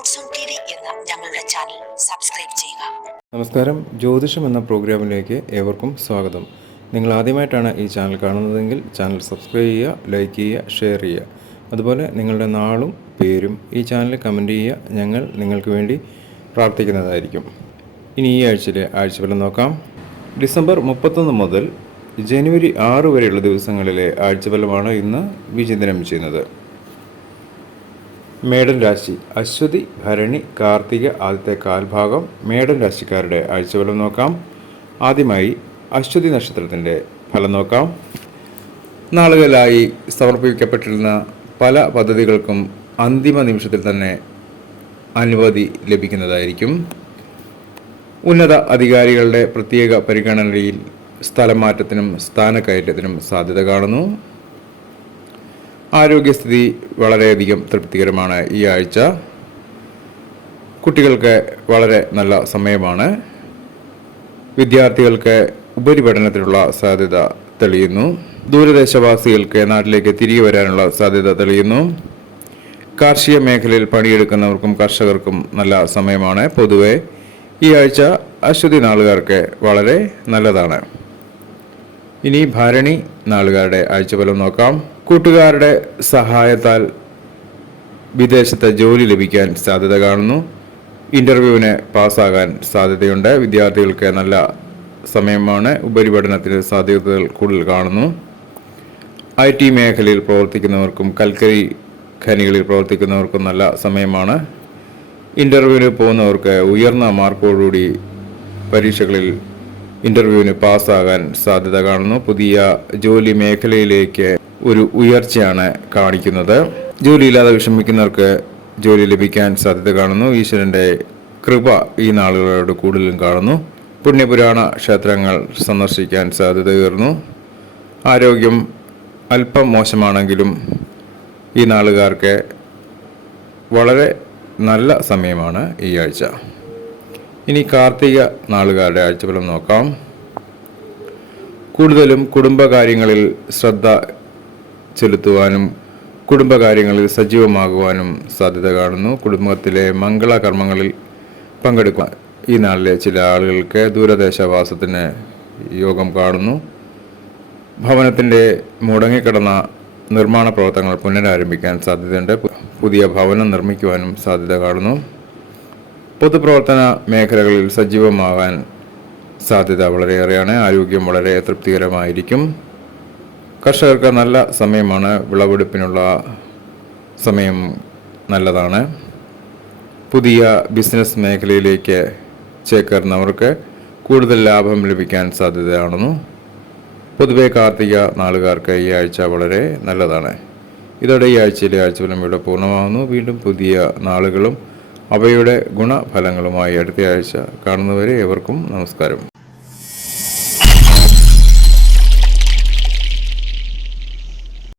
ഞങ്ങളുടെ channel subscribe ചെയ്യുക. നമസ്കാരം. ജ്യോതിഷം എന്ന പ്രോഗ്രാമിലേക്ക് ഏവർക്കും സ്വാഗതം. നിങ്ങൾ ആദ്യമായിട്ടാണ് ഈ ചാനൽ കാണുന്നതെങ്കിൽ ചാനൽ സബ്സ്ക്രൈബ് ചെയ്യുക ലൈക്ക് ചെയ്യുക ഷെയർ ചെയ്യുക. അതുപോലെ നിങ്ങളുടെ നാളും പേരും ഈ ചാനലിൽ കമന്റ് ചെയ്യുക. ഞങ്ങൾ നിങ്ങൾക്ക് വേണ്ടി പ്രാർത്ഥിക്കുന്നതായിരിക്കും. ഇനി ഈ ആഴ്ചയിലെ ആഴ്ചഫലം നോക്കാം. ഡിസംബർ മുപ്പത്തൊന്ന് മുതൽ ജനുവരി ആറ് വരെയുള്ള ദിവസങ്ങളിലെ ആഴ്ചഫലമാണ് ഇന്ന് വിചിന്തനം ചെയ്യുന്നത്. മേടൻ രാശി. അശ്വതി ഭരണി കാർത്തിക ആദ്യത്തെ കാൽഭാഗം മേടൻ രാശിക്കാരുടെ ആഴ്ചഫലം നോക്കാം. ആദ്യമായി അശ്വതി നക്ഷത്രത്തിന്റെ ഫലം നോക്കാം. നാളുകളായി സമർപ്പിക്കപ്പെട്ടിരുന്ന പല പദ്ധതികൾക്കും അന്തിമ നിമിഷത്തിൽ തന്നെ അനുമതി ലഭിക്കുന്നതായിരിക്കും. ഉന്നത അധികാരികളുടെ പ്രത്യേക പരിഗണനയിൽ സ്ഥലം മാറ്റത്തിനും സ്ഥാനക്കയറ്റത്തിനും സാധ്യത കാണുന്നു. ആരോഗ്യസ്ഥിതി വളരെയധികം തൃപ്തികരമാണ് ഈ ആഴ്ച. കുട്ടികൾക്ക് വളരെ നല്ല സമയമാണ്. വിദ്യാർത്ഥികൾക്ക് ഉപരിപഠനത്തിനുള്ള സാധ്യത തെളിയുന്നു. ദൂരദേശവാസികൾക്ക് നാട്ടിലേക്ക് തിരികെ വരാനുള്ള സാധ്യത തെളിയുന്നു. കാർഷിക മേഖലയിൽ പണിയെടുക്കുന്നവർക്കും കർഷകർക്കും നല്ല സമയമാണ്. പൊതുവെ ഈ ആഴ്ച അശ്വതി നാളുകാർക്ക് വളരെ നല്ലതാണ്. ഇനി ഭാരണി നാളുകാരുടെ ആഴ്ചഫലം നോക്കാം. കൂട്ടുകാരുടെ സഹായത്താൽ വിദേശത്ത് ജോലി ലഭിക്കാൻ സാധ്യത കാണുന്നു. ഇന്റർവ്യൂവിന് പാസ്സാകാൻ സാധ്യതയുണ്ട്. വിദ്യാർത്ഥികൾക്ക് നല്ല സമയമാണ്. ഉപരിപഠനത്തിന് സാധ്യതകൾ കൂടുതൽ കാണുന്നു. ഐ ടി മേഖലയിൽ പ്രവർത്തിക്കുന്നവർക്കും കൽക്കരി ഖനികളിൽ പ്രവർത്തിക്കുന്നവർക്കും നല്ല സമയമാണ്. ഇന്റർവ്യൂവിന് പോകുന്നവർക്ക് ഉയർന്ന മാർക്കോടുകൂടി പരീക്ഷകളിൽ ഇന്റർവ്യൂവിന് പാസ്സാകാൻ സാധ്യത കാണുന്നു. പുതിയ ജോലി മേഖലയിലേക്ക് ഒരു ഉയർച്ചയാണ് കാണിക്കുന്നത്. ജോലിയില്ലാതെ വിഷമിക്കുന്നവർക്ക് ജോലി ലഭിക്കാൻ സാധ്യത കാണുന്നു. ഈശ്വരന്റെ കൃപ ഈ നാളുകളോട് കൂടുതലും കാണുന്നു. പുണ്യപുരാണ ക്ഷേത്രങ്ങൾ സന്ദർശിക്കാൻ സാധ്യത സാധ്യതയേറുന്നു ആരോഗ്യം അല്പം മോശമാണെങ്കിലും ഈ നാളുകാർക്ക് വളരെ നല്ല സമയമാണ് ഈ ആഴ്ച. ഇനി കാർത്തിക നാളുകാരുടെ ആഴ്ചഫലം നോക്കാം. കൂടുതലും കുടുംബകാര്യങ്ങളിൽ ശ്രദ്ധ ചെലുത്തുവാനും കുടുംബകാര്യങ്ങളിൽ സജീവമാകുവാനും സാധ്യത കാണുന്നു. കുടുംബത്തിലെ മംഗളകർമ്മങ്ങളിൽ പങ്കെടുക്കുവാൻ ഈ നാളിലെ ചില ആളുകൾക്ക് ദൂരദേശവാസത്തിന് യോഗം കാണുന്നു. ഭവനത്തിന്റെ മുടങ്ങിക്കിടന്ന നിർമ്മാണ പ്രവർത്തനങ്ങൾ പുനരാരംഭിക്കാൻ സാധ്യതയുണ്ട്. പുതിയ ഭവനം നിർമ്മിക്കുവാനും സാധ്യത കാണുന്നു. പൊതുപ്രവർത്തന മേഖലകളിൽ സജീവമാകാൻ സാധ്യത വളരെയേറെയാണ്. ആരോഗ്യം വളരെ തൃപ്തികരമായിരിക്കും. കർഷകർക്ക് നല്ല സമയമാണ് വിളവെടുപ്പിനുള്ള സമയം നല്ലതാണ്. പുതിയ ബിസിനസ് മേഖലയിലേക്ക് ചേക്കേറുന്നവർക്ക് കൂടുതൽ ലാഭം ലഭിക്കാൻ സാധ്യതയാണെന്നു പൊതുവെ കാർത്തിക നാളുകാർക്ക് ഈ ആഴ്ച വളരെ നല്ലതാണ്. ഇതോടെ ഈ ആഴ്ചയിലെ ആഴ്ചഫലം ഇവിടെ പൂർണമാകുന്നു. വീണ്ടും പുതിയ നാളുകളും അവയുടെ ഗുണഫലങ്ങളുമായി അടുത്ത ആഴ്ച കാണുന്നവരെ ഏവർക്കും നമസ്കാരം.